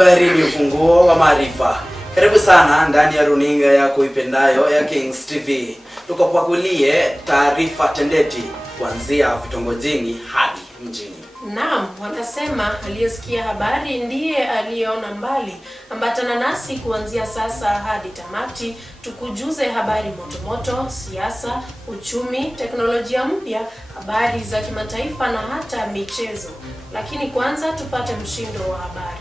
Habari ni ufunguo wa maarifa. Karibu sana ndani ya runinga yako ipendayo ya Kings TV. Tukapakulie taarifa tendeti kuanzia vitongojini hadi mjini. Naam, wanasema aliyesikia habari ndiye aliyeona mbali. Ambatana nasi kuanzia sasa hadi tamati, tukujuze habari motomoto, siasa, uchumi, teknolojia mpya, habari za kimataifa na hata michezo. Lakini kwanza tupate mshindo wa habari.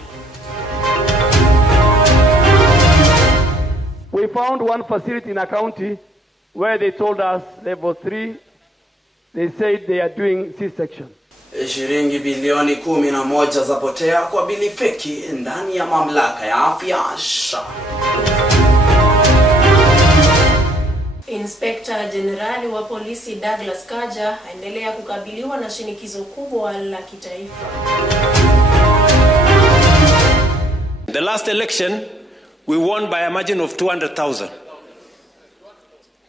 We found one facility in a county where they told us level 3, they said they are doing C-section. Shilingi bilioni 11 zapotea kwa bili feki ndani ya mamlaka ya afya SHA. Inspector Generali wa polisi Douglas Kanja aendelea kukabiliwa na shinikizo kubwa la kitaifa. The last election we won by a margin of 200,000.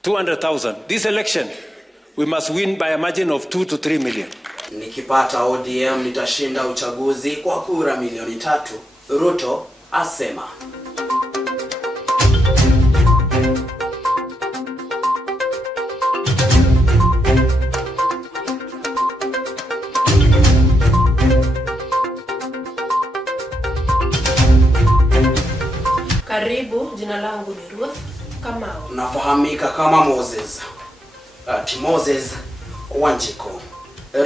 200,000. This election we must win by a margin of 2 to 3 million. Nikipata ODM nitashinda uchaguzi kwa kura milioni 3, Ruto asema. Karibu, jina langu ni Ruth Kamau. Nafahamika kama Moses. Moses Wanjiko.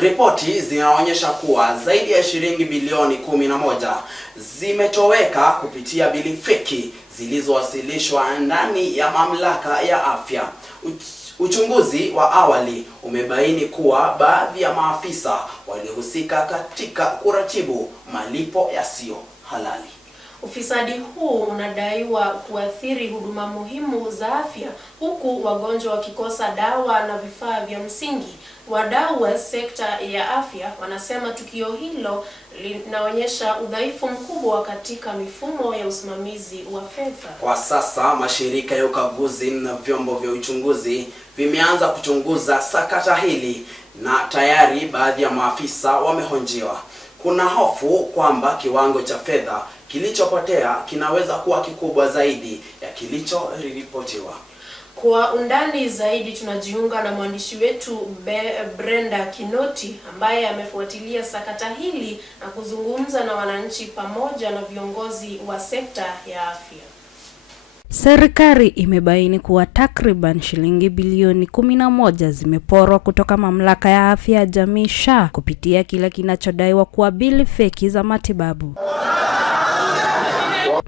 Ripoti zinaonyesha kuwa zaidi ya shilingi bilioni 11 zimetoweka kupitia bili feki zilizowasilishwa ndani ya mamlaka ya afya. Uchunguzi wa awali umebaini kuwa baadhi ya maafisa walihusika katika kuratibu malipo yasiyo halali. Ufisadi huu unadaiwa kuathiri huduma muhimu za afya, huku wagonjwa wakikosa dawa na vifaa vya msingi. Wadau wa sekta ya afya wanasema tukio hilo linaonyesha udhaifu mkubwa katika mifumo ya usimamizi wa fedha. Kwa sasa mashirika ya ukaguzi na vyombo vya uchunguzi vimeanza kuchunguza sakata hili na tayari baadhi ya maafisa wamehojiwa. Kuna hofu kwamba kiwango cha fedha kilichopotea kinaweza kuwa kikubwa zaidi ya kilichoripotiwa. Kwa undani zaidi tunajiunga na mwandishi wetu Brenda Kinoti ambaye amefuatilia sakata hili na kuzungumza na wananchi pamoja na viongozi wa sekta ya afya. Serikali imebaini kuwa takriban shilingi bilioni 11 zimeporwa kutoka mamlaka ya afya ya jamii SHA kupitia kile kinachodaiwa kuwa bili feki za matibabu.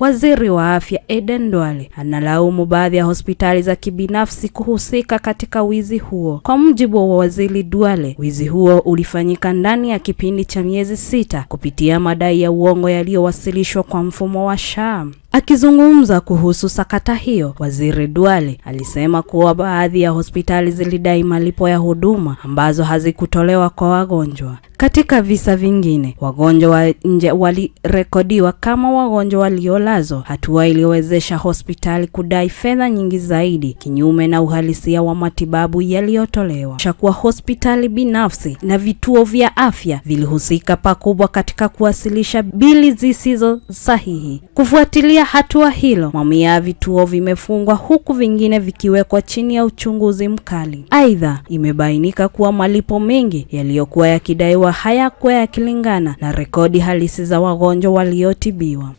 Waziri wa afya Aden Duale analaumu baadhi ya hospitali za kibinafsi kuhusika katika wizi huo. Kwa mujibu wa Waziri Duale, wizi huo ulifanyika ndani ya kipindi cha miezi 6 kupitia madai ya uongo yaliyowasilishwa kwa mfumo wa SHA. Akizungumza kuhusu sakata hiyo, Waziri Duale alisema kuwa baadhi ya hospitali zilidai malipo ya huduma ambazo hazikutolewa kwa wagonjwa. Katika visa vingine, wagonjwa wa nje walirekodiwa kama wagonjwa waliolazwa, hatua iliyowezesha hospitali kudai fedha nyingi zaidi kinyume na uhalisia wa matibabu yaliyotolewa. Shakuwa hospitali binafsi na vituo vya afya vilihusika pakubwa katika kuwasilisha bili zisizo sahihi. Kufuatilia hatua hilo, mamia ya vituo vimefungwa huku vingine vikiwekwa chini ya uchunguzi mkali. Aidha, imebainika kuwa malipo mengi yaliyokuwa yakidaiwa hayakuwa yakilingana na rekodi halisi za wagonjwa waliotibiwa.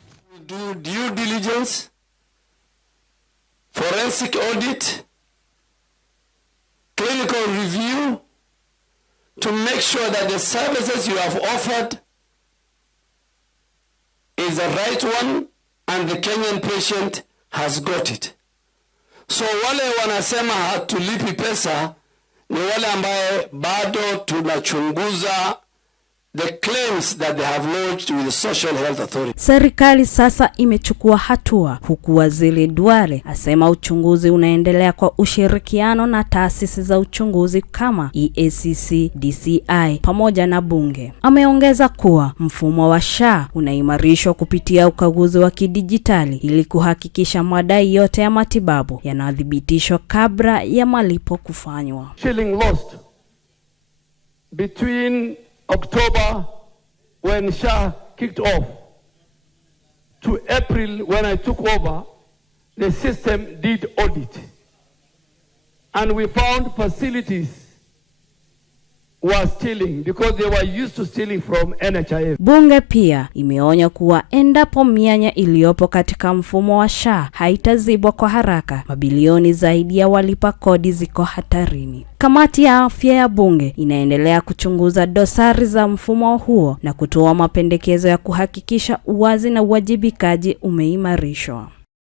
Do due diligence, forensic audit, clinical review to make sure that the services you have offered is the right one and the Kenyan patient has got it. So wale wanasema hatulipi pesa ni wale ambaye bado tunachunguza the claims that they have lodged with the Social Health Authority. Serikali sasa imechukua hatua, huku Waziri Duale asema uchunguzi unaendelea kwa ushirikiano na taasisi za uchunguzi kama EACC, DCI pamoja na bunge. Ameongeza kuwa mfumo wa SHA unaimarishwa kupitia ukaguzi wa kidijitali ili kuhakikisha madai yote ya matibabu yanadhibitishwa kabla ya malipo kufanywa. Shilling lost between October when SHA kicked off to April when I took over, the system did audit. And we found facilities were stealing because they were used to stealing from NHIF. Bunge pia imeonya kuwa endapo mianya iliyopo katika mfumo wa SHA haitazibwa kwa haraka, mabilioni zaidi ya walipa kodi ziko hatarini. Kamati ya afya ya bunge inaendelea kuchunguza dosari za mfumo huo na kutoa mapendekezo ya kuhakikisha uwazi na uwajibikaji umeimarishwa.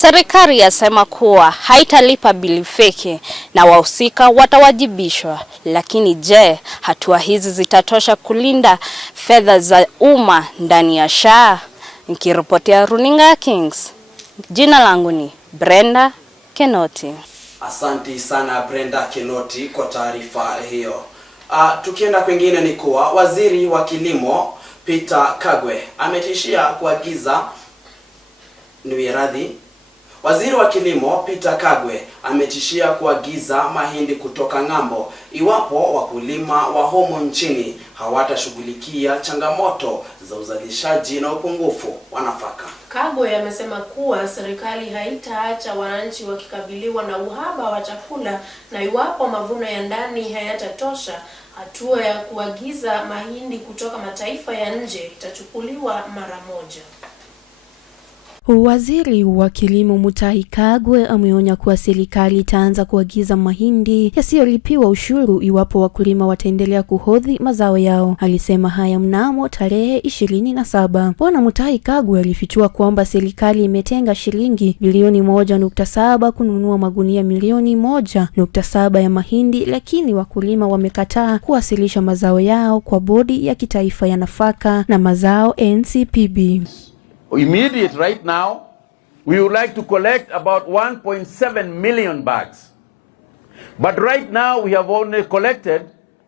Serikali yasema kuwa haitalipa bili feki na wahusika watawajibishwa. Lakini je, hatua hizi zitatosha kulinda fedha za umma ndani ya SHA? Nikiripotia Runinga Kings, jina langu ni Brenda Kenoti. Asanti sana Brenda Kenoti kwa taarifa hiyo. Tukienda kwingine ni kuwa waziri wa kilimo Peter Kagwe ametishia kuagiza Waziri wa kilimo Peter Kagwe ametishia kuagiza mahindi kutoka ng'ambo iwapo wakulima wa humu nchini hawatashughulikia changamoto za uzalishaji na upungufu wa nafaka. Kagwe amesema kuwa serikali haitaacha wananchi wakikabiliwa na uhaba wa chakula, na iwapo mavuno ya ndani hayatatosha, hatua ya kuagiza mahindi kutoka mataifa ya nje itachukuliwa mara moja. Waziri wa kilimo Mutahi Kagwe ameonya kuwa serikali itaanza kuagiza mahindi yasiyolipiwa ushuru iwapo wakulima wataendelea kuhodhi mazao yao. Alisema haya mnamo tarehe 27. Bwana Mutahi Kagwe alifichua kwamba serikali imetenga shilingi bilioni 1.7 kununua magunia milioni 1.7 ya mahindi, lakini wakulima wamekataa kuwasilisha mazao yao kwa bodi ya kitaifa ya nafaka na mazao NCPB. Immediate right now, we would like to collect about 1.7 million bags. But right now we have only collected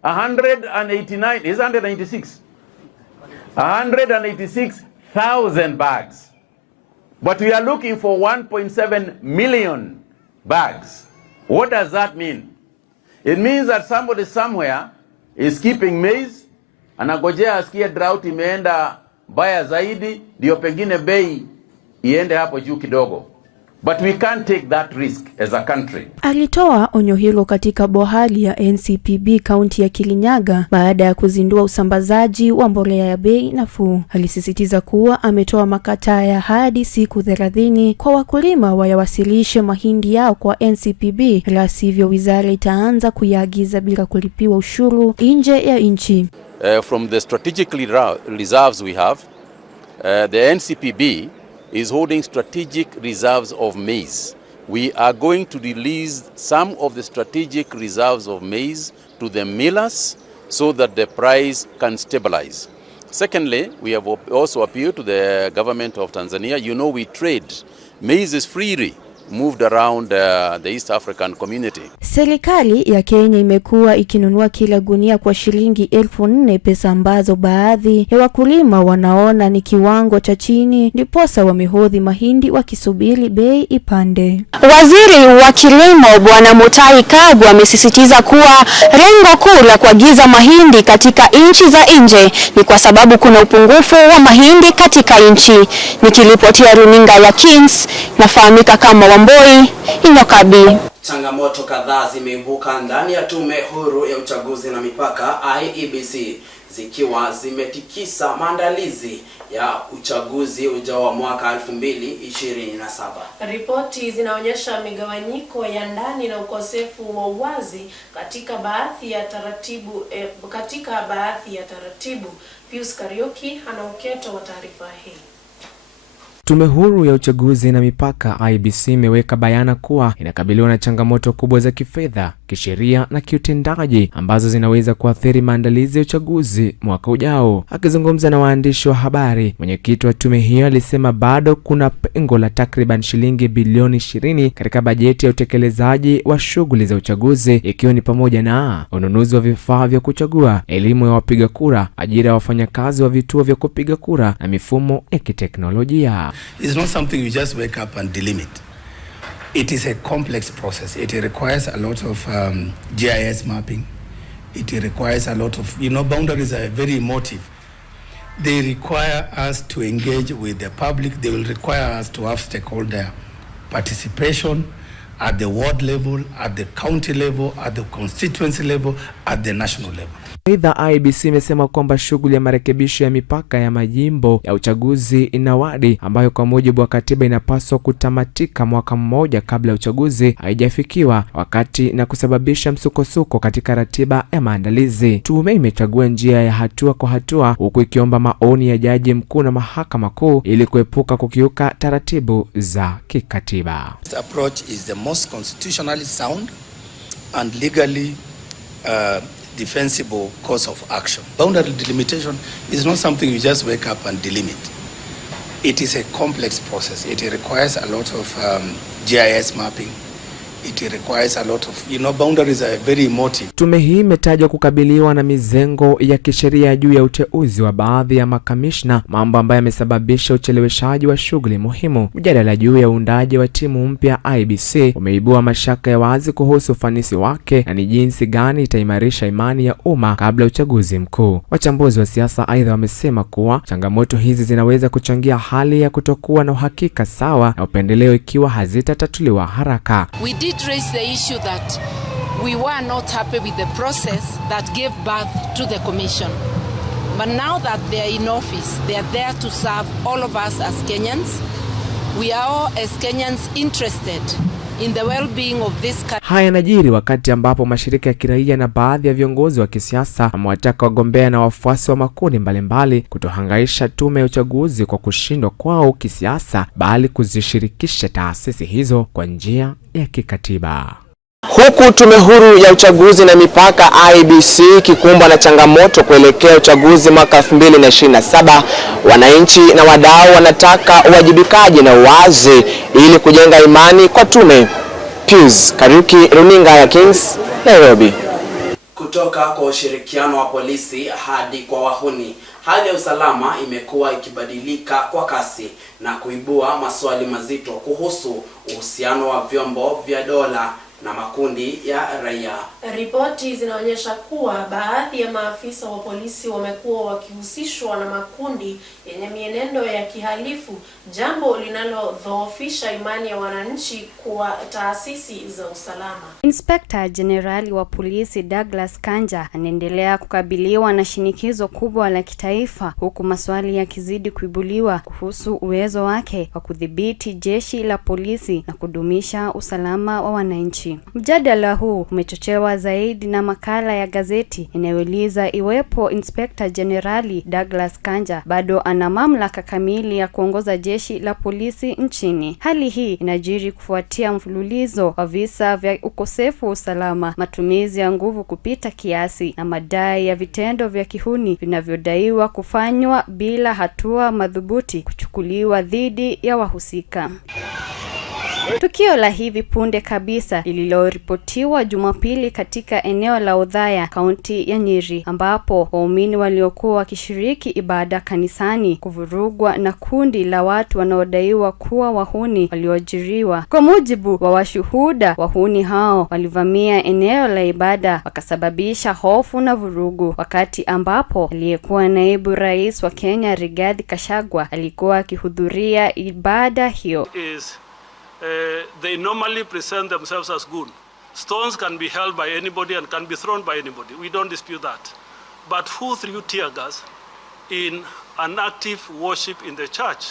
186,000 bags. But we are looking for 1.7 million bags. What does that mean? It means that somebody somewhere is keeping maize, anagojea asikie drought imeenda baya zaidi ndio pengine bei iende hapo juu kidogo. But we can't take that risk as a country. Alitoa onyo hilo katika bohari ya NCPB kaunti ya Kirinyaga baada ya kuzindua usambazaji wa mbolea ya bei nafuu. Alisisitiza kuwa ametoa makataa ya hadi siku 30 kwa wakulima wayawasilishe mahindi yao kwa NCPB, la sivyo wizara itaanza kuyaagiza bila kulipiwa ushuru nje ya nchi. From the strategic reserves we have, the NCPB is holding strategic reserves of maize. We are going to release some of the strategic reserves of maize to the millers so that the price can stabilize. Secondly, we have also appealed to the government of Tanzania. You know, we trade. Maize is freely moved around the East African community. Serikali ya Kenya imekuwa ikinunua kila gunia kwa shilingi 4,000, pesa ambazo baadhi ya wakulima wanaona ni kiwango cha chini, ndiposa wamehodhi mahindi wakisubiri bei ipande. Waziri wa kilimo Bwana Mutahi Kagwe amesisitiza kuwa lengo kuu la kuagiza mahindi katika nchi za nje ni kwa sababu kuna upungufu wa mahindi katika nchi. Nikiripotia Runinga ya Kings, nafahamika kama Wamboi Inyokabi. Changamoto kadhaa zimeibuka ndani ya tume huru ya uchaguzi na mipaka IEBC, zikiwa zimetikisa maandalizi ya uchaguzi ujao wa mwaka 2027. Ripoti zinaonyesha migawanyiko ya ndani na ukosefu wa uwazi katika baadhi ya taratibu. Pius Karioki ana uketo wa taarifa hii. Tume huru ya uchaguzi na mipaka IEBC imeweka bayana kuwa inakabiliwa na changamoto kubwa za kifedha, kisheria na kiutendaji ambazo zinaweza kuathiri maandalizi ya uchaguzi mwaka ujao. Akizungumza na waandishi wa habari, mwenyekiti wa tume hiyo alisema bado kuna pengo la takriban shilingi bilioni 20 katika bajeti ya utekelezaji wa shughuli za uchaguzi, ikiwa ni pamoja na ununuzi wa vifaa vya kuchagua, elimu ya wapiga kura, ajira ya wafanyakazi wa vituo vya kupiga kura na mifumo ya kiteknolojia. It's not something you just wake up and delimit. It is a complex process. It requires a lot of GIS mapping. It requires a lot of, boundaries are very emotive. they require us to engage with the public. They will require us to have stakeholder participation at the ward level, at the county level, at the constituency level, at the national level. Aidha, IEBC imesema kwamba shughuli ya marekebisho ya mipaka ya majimbo ya uchaguzi inawadi ambayo kwa mujibu wa katiba inapaswa kutamatika mwaka mmoja kabla ya uchaguzi haijafikiwa, wakati na kusababisha msukosuko katika ratiba ya maandalizi. Tume imechagua njia ya hatua kwa hatua, huku ikiomba maoni ya jaji mkuu na mahakama kuu ili kuepuka kukiuka taratibu za kikatiba. This approach is the most constitutionally sound and legally defensible course of action. Boundary delimitation is not something you just wake up and delimit. It is a complex process. It requires a lot of GIS mapping. It requires a lot of, boundaries are very emotive. Tume hii imetajwa kukabiliwa na mizengo ya kisheria juu ya uteuzi wa baadhi ya makamishna, mambo ambayo yamesababisha ucheleweshaji wa shughuli muhimu. Mjadala juu ya uundaji wa timu mpya IEBC umeibua mashaka ya wazi kuhusu ufanisi wake na ni jinsi gani itaimarisha imani ya umma kabla uchaguzi mkuu. Wachambuzi wa siasa aidha wamesema kuwa changamoto hizi zinaweza kuchangia hali ya kutokuwa na uhakika sawa na upendeleo ikiwa hazitatatuliwa haraka. We did raise the issue that we were not happy with the process that gave birth to the commission. But now that they are in office, they are there to serve all of us as Kenyans. We are all as Kenyans interested in the well-being of this country. Haya yanajiri wakati ambapo mashirika ya kiraia na baadhi ya viongozi wa kisiasa wamewataka wagombea na wafuasi wa makundi mbalimbali kutohangaisha tume ya uchaguzi kwa kushindwa kwao kisiasa, bali kuzishirikisha taasisi hizo kwa njia ya kikatiba. Huku tume huru ya uchaguzi na mipaka IEBC kikumbwa na changamoto kuelekea uchaguzi mwaka 2027, wananchi na wadau wanataka uwajibikaji na uwazi ili kujenga imani kwa tume. Pius Kariuki, runinga ya Kings, Nairobi. Kutoka kwa ushirikiano wa polisi hadi kwa wahuni, hali ya usalama imekuwa ikibadilika kwa kasi na kuibua maswali mazito kuhusu uhusiano wa vyombo vya dola na makundi ya raia. Ripoti zinaonyesha kuwa baadhi ya maafisa wa polisi wamekuwa wakihusishwa na makundi yenye mienendo ya kihalifu, jambo linalodhoofisha imani ya wananchi kwa taasisi za usalama. Inspector Generali wa polisi Douglas Kanja anaendelea kukabiliwa na shinikizo kubwa la kitaifa, huku maswali yakizidi kuibuliwa kuhusu uwezo wake wa kudhibiti jeshi la polisi na kudumisha usalama wa wananchi. Mjadala huu umechochewa zaidi na makala ya gazeti inayouliza iwepo Inspector Generali Douglas Kanja bado ana mamlaka kamili ya kuongoza jeshi la polisi nchini. Hali hii inajiri kufuatia mfululizo wa visa vya ukosefu wa usalama, matumizi ya nguvu kupita kiasi na madai ya vitendo vya kihuni vinavyodaiwa kufanywa bila hatua madhubuti kuchukuliwa dhidi ya wahusika. Tukio la hivi punde kabisa lililoripotiwa Jumapili katika eneo la Othaya, kaunti ya Nyeri, ambapo waumini waliokuwa wakishiriki ibada kanisani kuvurugwa na kundi la watu wanaodaiwa kuwa wahuni walioajiriwa. Kwa mujibu wa washuhuda, wahuni hao walivamia eneo la ibada wakasababisha hofu na vurugu, wakati ambapo aliyekuwa naibu rais wa Kenya Rigathi Gachagua alikuwa akihudhuria ibada hiyo. They normally present themselves as good. Stones can be held by anybody and can be thrown by anybody. We don't dispute that. But who threw tear gas in an active worship in the church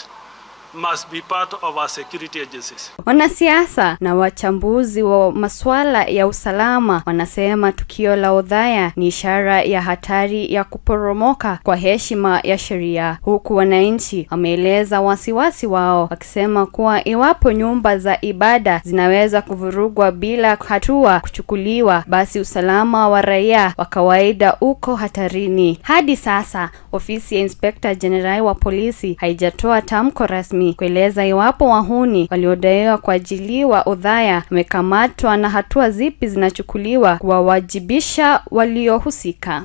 must be part of our security agencies. Wanasiasa na wachambuzi wa masuala ya usalama wanasema tukio la Othaya ni ishara ya hatari ya kuporomoka kwa heshima ya sheria, huku wananchi wameeleza wasiwasi wao wakisema kuwa iwapo nyumba za ibada zinaweza kuvurugwa bila hatua kuchukuliwa, basi usalama wa raia wa kawaida uko hatarini. Hadi sasa ofisi ya Inspector General wa polisi haijatoa tamko rasmi kueleza iwapo wahuni waliodaiwa kuajiliwa Othaya wamekamatwa na hatua zipi zinachukuliwa kuwawajibisha waliohusika.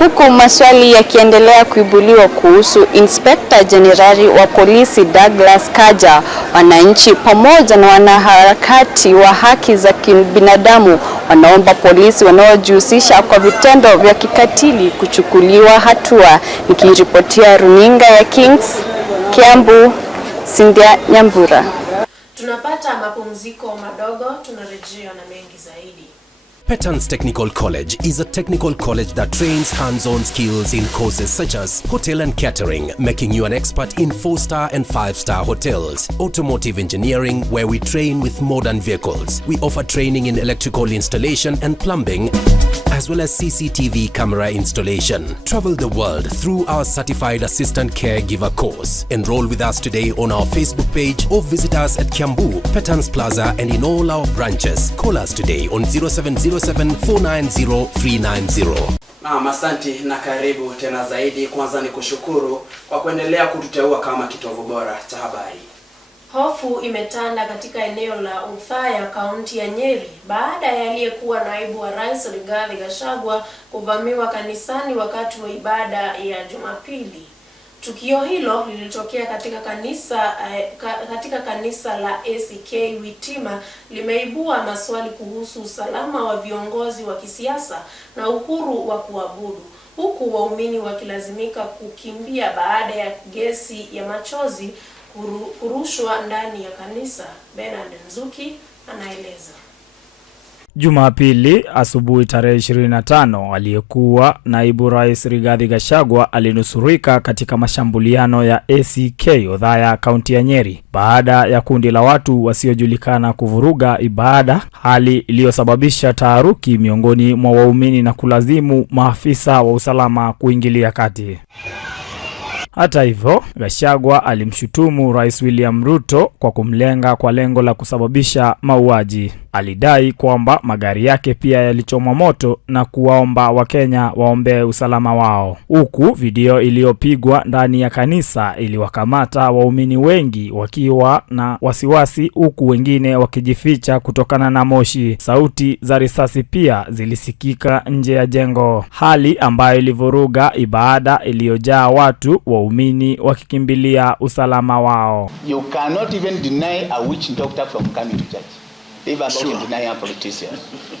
Huku maswali yakiendelea kuibuliwa kuhusu Inspekta Jenerali wa polisi Douglas Kanja, wananchi pamoja na wanaharakati wa haki za kibinadamu wanaomba polisi wanaojihusisha kwa vitendo vya kikatili kuchukuliwa hatua. Nikiripotia runinga ya Kings, Kiambu, Cynthia Nyambura. Tunapata mapumziko madogo, tunarejea na mengi zaidi. Petans Technical College is a technical college that trains hands-on skills in courses such as hotel and catering, making you an expert in 4-star and 5-star hotels. Automotive engineering, where we train with modern vehicles. We offer training in electrical installation and plumbing, as well as CCTV camera installation. Travel the world through our certified assistant caregiver course. Enroll with us today on our Facebook page or visit us at Kiambu, Petans Plaza, and in all our branches. Call us today on 0707490390. Asante na karibu tena zaidi. Kwanza ni kushukuru kwa kuendelea kututeua kama kitovu bora cha habari. Hofu imetanda katika eneo la Uthaya, kaunti ya Nyeri, baada ya aliyekuwa naibu wa rais Rigathi Gachagua kuvamiwa kanisani wakati wa ibada ya Jumapili. Tukio hilo lilitokea katika kanisa la ACK Witima, limeibua maswali kuhusu usalama wa viongozi wa kisiasa na uhuru wa kuabudu, huku waumini wakilazimika kukimbia baada ya gesi ya machozi kurushwa ndani ya kanisa. Bernard Nzuki anaeleza. Jumapili asubuhi tarehe 25, aliyekuwa naibu rais Rigathi Gachagua alinusurika katika mashambuliano ya ACK Uthaya, kaunti ya Nyeri, baada ya kundi la watu wasiojulikana kuvuruga ibada, hali iliyosababisha taharuki miongoni mwa waumini na kulazimu maafisa wa usalama kuingilia kati. Hata hivyo, Gachagua alimshutumu Rais William Ruto kwa kumlenga kwa lengo la kusababisha mauaji. Alidai kwamba magari yake pia yalichomwa moto na kuwaomba Wakenya waombee usalama wao. Huku video iliyopigwa ndani ya kanisa iliwakamata waumini wengi wakiwa na wasiwasi, huku wengine wakijificha kutokana na moshi. Sauti za risasi pia zilisikika nje ya jengo, hali ambayo ilivuruga ibada iliyojaa watu, waumini wakikimbilia usalama wao. You cannot even deny a witch doctor from coming to church. Even though you deny a politician.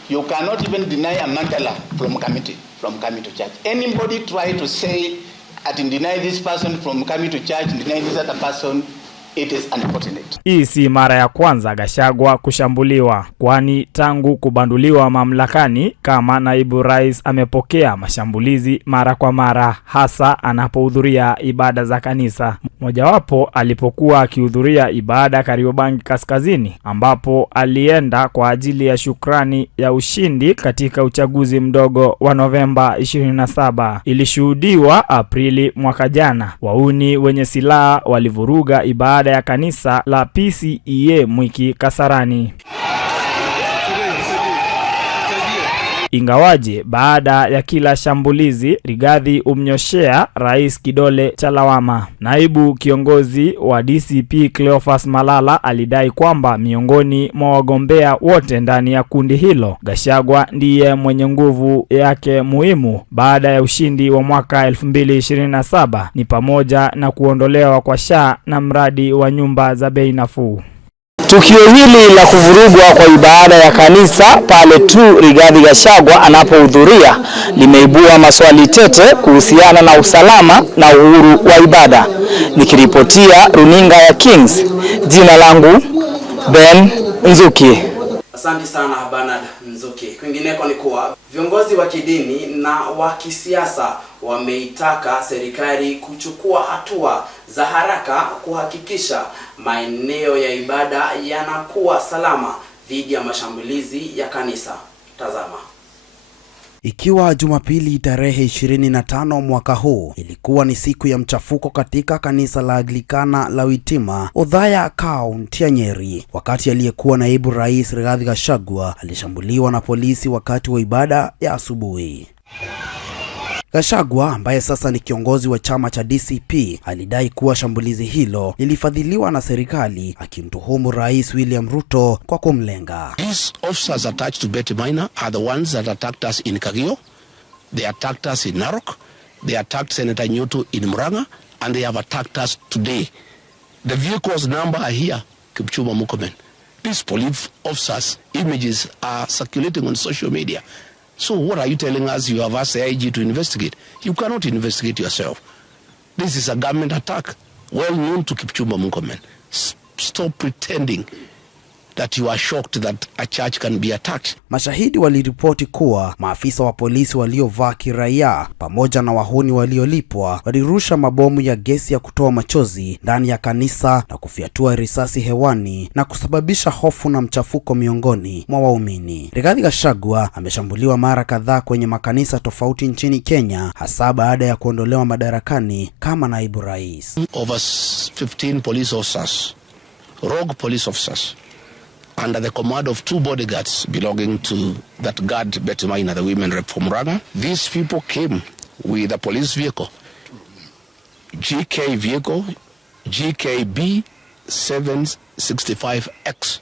You cannot even deny a Mandela from coming to church. Anybody try to say and deny this person from coming to church, deny this other person, it is unfortunate. Hii si mara ya kwanza Gachagua kushambuliwa, kwani tangu kubanduliwa mamlakani kama naibu rais amepokea mashambulizi mara kwa mara, hasa anapohudhuria ibada za kanisa. Mojawapo alipokuwa akihudhuria ibada Kariobangi Kaskazini, ambapo alienda kwa ajili ya shukrani ya ushindi katika uchaguzi mdogo wa Novemba 27. Ilishuhudiwa Aprili mwaka jana, wauni wenye silaha walivuruga ibada ya kanisa la PCEA Mwiki Kasarani. Ingawaje baada ya kila shambulizi Rigathi umnyoshea rais kidole cha lawama. Naibu kiongozi wa DCP Cleophas Malala alidai kwamba miongoni mwa wagombea wote ndani ya kundi hilo, Gachagua ndiye mwenye nguvu yake muhimu baada ya ushindi wa mwaka 2027, ni pamoja na kuondolewa kwa SHA na mradi wa nyumba za bei nafuu. Tukio hili la kuvurugwa kwa ibada ya kanisa pale tu Rigathi Gachagua anapohudhuria limeibua maswali tete kuhusiana na usalama na uhuru wa ibada. Nikiripotia runinga ya Kings, jina langu Ben Nzuki. Asante sana Bernard Nzuki. Kwingineko ni kuwa viongozi wa kidini na wa kisiasa wameitaka serikali kuchukua hatua za haraka kuhakikisha maeneo ya ibada yanakuwa salama dhidi ya mashambulizi ya kanisa. Tazama. Ikiwa Jumapili tarehe 25 mwaka huu ilikuwa ni siku ya mchafuko katika kanisa la Anglikana la Witima, Uthaya, kaunti ya Nyeri, wakati aliyekuwa naibu rais Rigathi Gachagua alishambuliwa na polisi wakati wa ibada ya asubuhi. Gachagua, ambaye sasa ni kiongozi wa chama cha DCP, alidai kuwa shambulizi hilo lilifadhiliwa na serikali, akimtuhumu Rais William Ruto kwa kumlenga. These officers attached to Betty Minor are the ones that attacked us in Kagio, They attacked us in Narok, they attacked Senator Nyoto in Murang'a, and they have attacked us today. The vehicle's number are here, Kipchumba Murkomen. These police officers' images are circulating on social media. So what are you telling us? You have asked the IG to investigate. You cannot investigate yourself. This is a government attack, well known to Kipchumba Murkomen. Stop pretending that you are shocked that a church can be attacked. Mashahidi waliripoti kuwa maafisa wa polisi waliovaa kiraia pamoja na wahuni waliolipwa walirusha mabomu ya gesi ya kutoa machozi ndani ya kanisa na kufyatua risasi hewani na kusababisha hofu na mchafuko miongoni mwa waumini. Rigathi Gachagua ameshambuliwa mara kadhaa kwenye makanisa tofauti nchini Kenya, hasa baada ya kuondolewa madarakani kama naibu rais. Over 15 police officers, rogue police officers, under the command of 2 bodyguards belonging to that guard Betty Maina, the women rep from Murang'a. These people came with a police vehicle, GK vehicle, GKB 765X,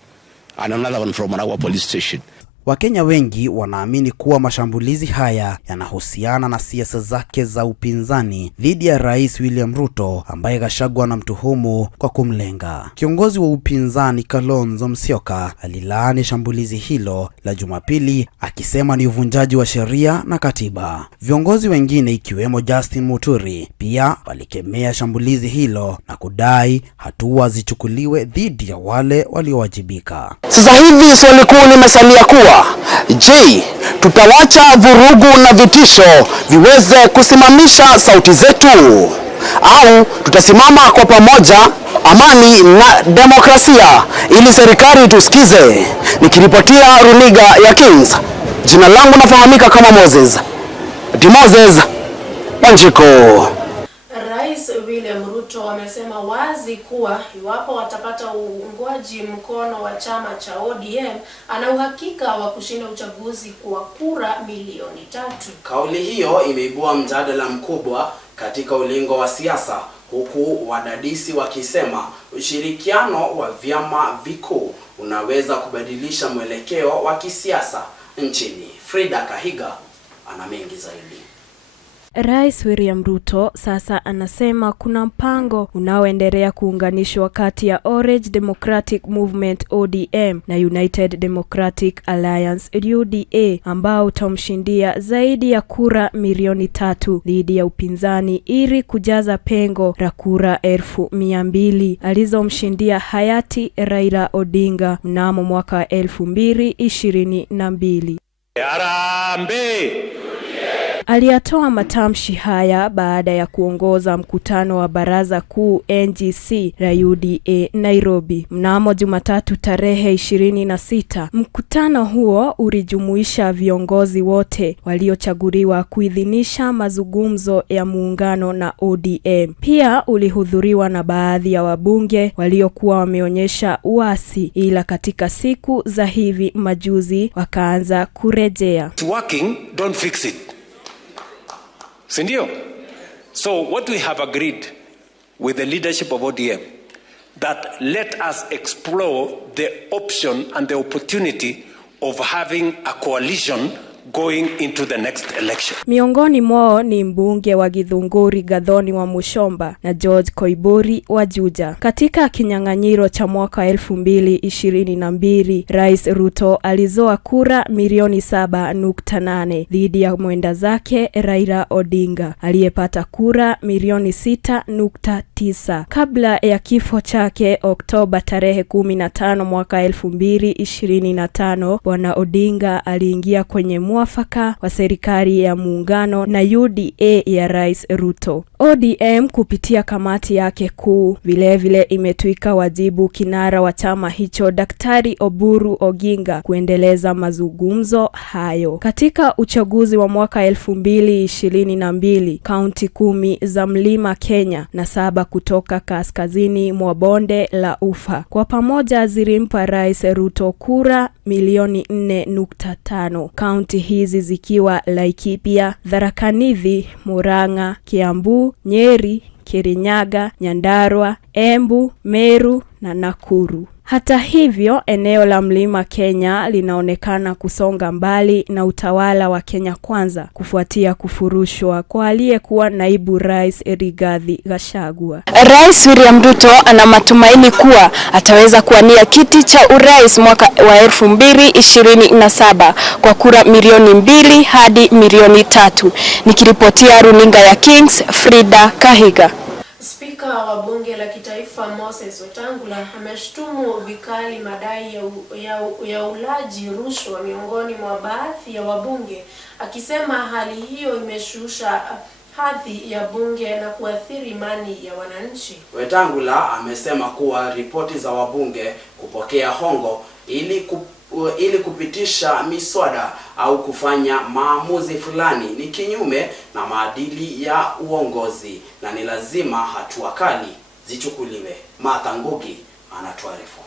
and another one from Murang'a police station. Wakenya wengi wanaamini kuwa mashambulizi haya yanahusiana na siasa zake za upinzani dhidi ya Rais William Ruto ambaye Gachagua anamtuhumu kwa kumlenga. Kiongozi wa upinzani Kalonzo Musyoka alilaani shambulizi hilo la Jumapili akisema ni uvunjaji wa sheria na katiba. Viongozi wengine ikiwemo Justin Muturi pia walikemea shambulizi hilo na kudai hatua zichukuliwe dhidi ya wale waliowajibika. Sasa hivi swali kuu limesalia kuwa, je, tutawacha vurugu na vitisho viweze kusimamisha sauti zetu, au tutasimama kwa pamoja, amani na demokrasia, ili serikali tusikize? Nikiripotia runinga ya Kings, jina langu nafahamika kama Moses Wanjiko. Rais William Ruto amesema wazi kuwa iwapo watapata uungwaji mkono wa chama cha ODM, ana uhakika wa kushinda uchaguzi kwa kura milioni 3. Kauli hiyo imeibua mjadala mkubwa katika ulingo wa siasa, huku wadadisi wakisema ushirikiano wa vyama vikuu unaweza kubadilisha mwelekeo wa kisiasa nchini. Frida Kahiga ana mengi zaidi. Rais William Ruto sasa anasema kuna mpango unaoendelea kuunganishwa kati ya Orange Democratic Movement ODM na United Democratic Alliance UDA, ambao utamshindia zaidi ya kura milioni 3 dhidi ya upinzani ili kujaza pengo la kura 200,000 alizomshindia hayati Raila Odinga mnamo mwaka 2022. Harambee! Aliyatoa matamshi haya baada ya kuongoza mkutano wa baraza kuu NGC la UDA Nairobi mnamo Jumatatu tarehe 26. Mkutano huo ulijumuisha viongozi wote waliochaguliwa kuidhinisha mazungumzo ya muungano na ODM. Pia ulihudhuriwa na baadhi ya wabunge waliokuwa wameonyesha uasi, ila katika siku za hivi majuzi wakaanza kurejea. Working, don't fix it. Sindio? So what we have agreed with the leadership of ODM, that let us explore the option and the opportunity of having a coalition going into the next election. Miongoni mwao ni mbunge wa Githunguri Gathoni wa Mushomba na George Koibori wa Juja. Katika kinyang'anyiro cha mwaka 2022, Rais Ruto alizoa kura milioni 7.8 dhidi ya mwenda zake Raila Odinga aliyepata kura milioni 6.9. Kabla ya kifo chake Oktoba tarehe 15 mwaka 2025, Bwana Odinga aliingia kwenye mwafaka wa serikali ya muungano na UDA ya Rais Ruto. ODM kupitia kamati yake kuu vilevile imetwika wajibu kinara wa chama hicho Daktari Oburu Oginga kuendeleza mazungumzo hayo. Katika uchaguzi wa mwaka 2022, kaunti 10 za Mlima Kenya na 7 kutoka kaskazini mwa bonde la Ufa kwa pamoja zilimpa Rais Ruto kura milioni 4.5. Kaunti hizi zikiwa Laikipia, Tharaka Nithi, Murang'a, Kiambu, Nyeri, Kirinyaga, Nyandarua, Embu, Meru na Nakuru. Hata hivyo, eneo la Mlima Kenya linaonekana kusonga mbali na utawala wa Kenya Kwanza kufuatia kufurushwa kwa aliyekuwa naibu rais Rigathi Gachagua. Rais William Ruto ana matumaini kuwa ataweza kuwania kiti cha urais mwaka wa 2027 kwa kura milioni 2 hadi milioni 3. Nikiripotia runinga ya Kings, Frida Kahiga. Spika wa bunge la kitaifa Moses Wetangula ameshtumu vikali madai ya ulaji rushwa miongoni mwa baadhi ya wabunge, akisema hali hiyo imeshusha hadhi ya bunge na kuathiri imani ya wananchi. Wetangula amesema kuwa ripoti za wabunge kupokea hongo ili kupitisha miswada au kufanya maamuzi fulani ni kinyume na maadili ya uongozi na ni lazima hatua kali zichukuliwe. Martha Ngugi anatuarifu.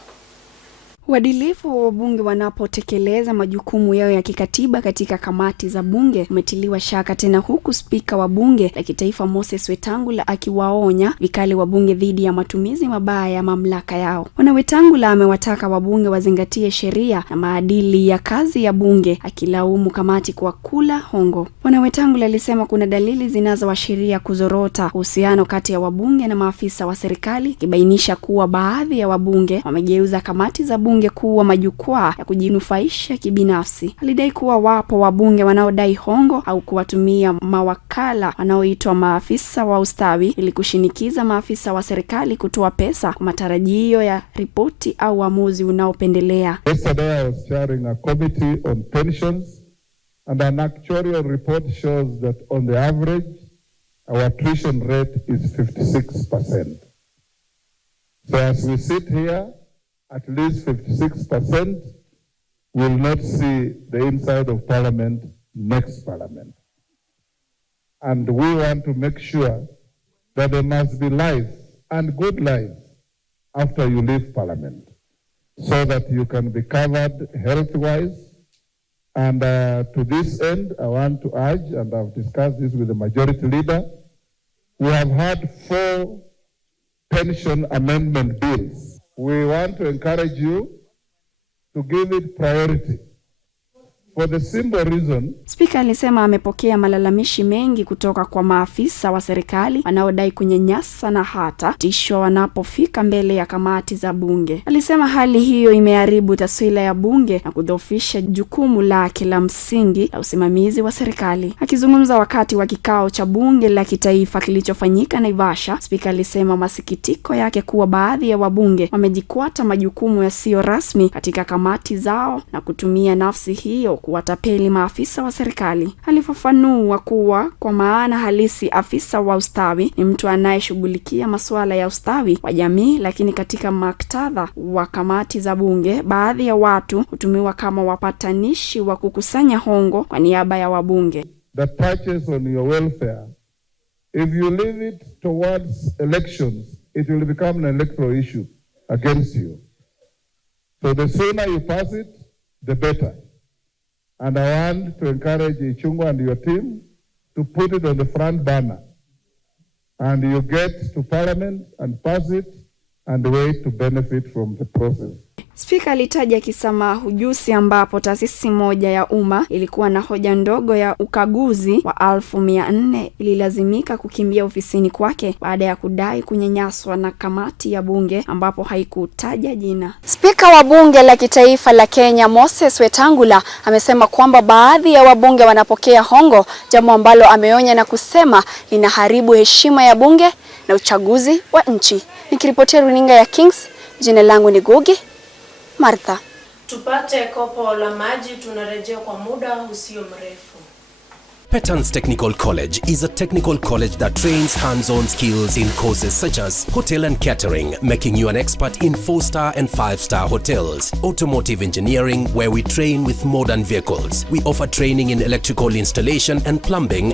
Uadilifu wa wabunge wanapotekeleza majukumu yao ya kikatiba katika kamati za bunge umetiliwa shaka tena, huku spika wa bunge la kitaifa Moses Wetangula akiwaonya vikali wabunge dhidi ya matumizi mabaya ya mamlaka yao. Bwana Wetangula amewataka wabunge wazingatie sheria na maadili ya kazi ya bunge, akilaumu kamati kwa kula hongo. Bwana Wetangula alisema kuna dalili zinazoashiria kuzorota uhusiano kati ya wabunge na maafisa wa serikali, kibainisha kuwa baadhi ya wabunge wamegeuza kamati za bunge kuwa majukwaa ya kujinufaisha kibinafsi. Alidai kuwa wapo wabunge wanaodai hongo au kuwatumia mawakala wanaoitwa maafisa wa ustawi ili kushinikiza maafisa wa serikali kutoa pesa kwa matarajio ya ripoti au uamuzi unaopendelea. Yesterday I was chairing a committee on pensions and an actuarial report shows that on the average our attrition rate is 56%. So as we sit here, at least 56% will not see the inside of Parliament next Parliament. And we want to make sure that there must be life and good life after you leave Parliament, so that you can be covered health-wise. And to this end, I want to urge, and I've discussed this with the majority leader, we have had 4 pension amendment bills. We want to encourage you to give it priority for the simple reason. Spika alisema amepokea malalamishi mengi kutoka kwa maafisa wa serikali wanaodai kunyanyasa na hata tishwa wanapofika mbele ya kamati za bunge. Alisema hali hiyo imeharibu taswira ya bunge na kudhoofisha jukumu lake la msingi la usimamizi wa serikali. Akizungumza wakati wa kikao cha bunge la kitaifa kilichofanyika Naivasha, spika alisema masikitiko yake kuwa baadhi ya wabunge wamejikwata majukumu yasiyo rasmi katika kamati zao na kutumia nafsi hiyo kuwatapeli maafisa wa serikali. Alifafanua kuwa kwa maana halisi afisa wa ustawi ni mtu anayeshughulikia masuala ya ustawi wa jamii, lakini katika muktadha wa kamati za bunge baadhi ya watu hutumiwa kama wapatanishi wa kukusanya hongo kwa niaba ya wabunge. The touches on your welfare, if you leave it towards elections, it will become an electoral issue against you. So the sooner you pass it, the better. And I want to encourage Ichung'wa and your team to put it on the front burner. And you get to Parliament and pass it and wait to benefit from the process. Spika alitaja kisa mahujusi ambapo taasisi moja ya umma ilikuwa na hoja ndogo ya ukaguzi wa 1400 ililazimika kukimbia ofisini kwake baada ya kudai kunyanyaswa na kamati ya bunge ambapo haikutaja jina. Spika wa bunge la kitaifa la Kenya Moses Wetangula amesema kwamba baadhi ya wabunge wanapokea hongo, jambo ambalo ameonya na kusema linaharibu heshima ya bunge na uchaguzi wa nchi. Nikiripotia runinga ya Kings, jina langu ni Ngugi Martha. Tupate kopo la maji, tunarejea kwa muda usio mrefu. Petans Technical College is a technical college that trains hands-on skills in courses such as hotel and catering, making you an expert in 4-star and 5-star hotels, automotive engineering, where we train with modern vehicles. We offer training in electrical installation and plumbing,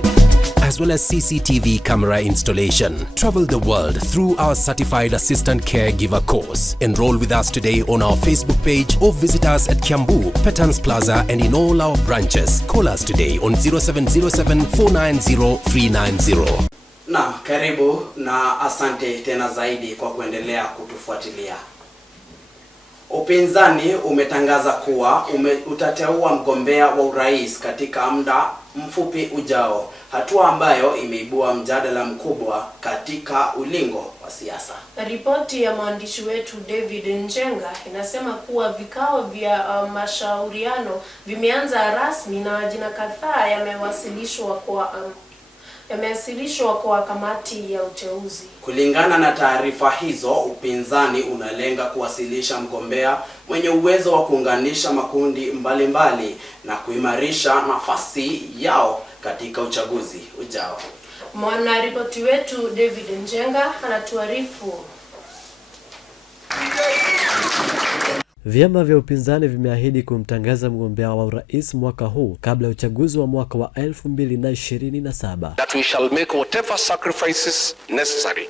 as well as CCTV camera installation. Travel the world through our certified assistant caregiver course. Enroll with us today on our Facebook page or visit us at Kiambu, Petans Plaza, and in all our branches. Call us today on 0707490390. Na karibu na asante tena zaidi kwa kuendelea kutufuatilia. Upinzani umetangaza kuwa utateua mgombea wa urais katika muda mfupi ujao, hatua ambayo imeibua mjadala mkubwa katika ulingo wa siasa. Ripoti ya mwandishi wetu David Njenga inasema kuwa vikao vya mashauriano vimeanza rasmi na majina kadhaa yamewasilishwa kwa kamati ya uteuzi. Kulingana na taarifa hizo, upinzani unalenga kuwasilisha mgombea mwenye uwezo wa kuunganisha makundi mbalimbali na kuimarisha nafasi yao katika uchaguzi ujao. Mwanaripoti wetu David Njenga anatuarifu. Vyama vya upinzani vimeahidi kumtangaza mgombea wa urais mwaka huu kabla ya uchaguzi wa mwaka wa 2027. That we shall make whatever sacrifices necessary